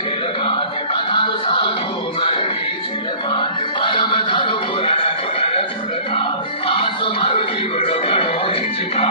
చిలకాది కథలు సాగు మరడి చిలకాది పరమ ధరు పురణ పురణ చులకాది ఆసు మరు జీవుడు గడో ఇచ్చికా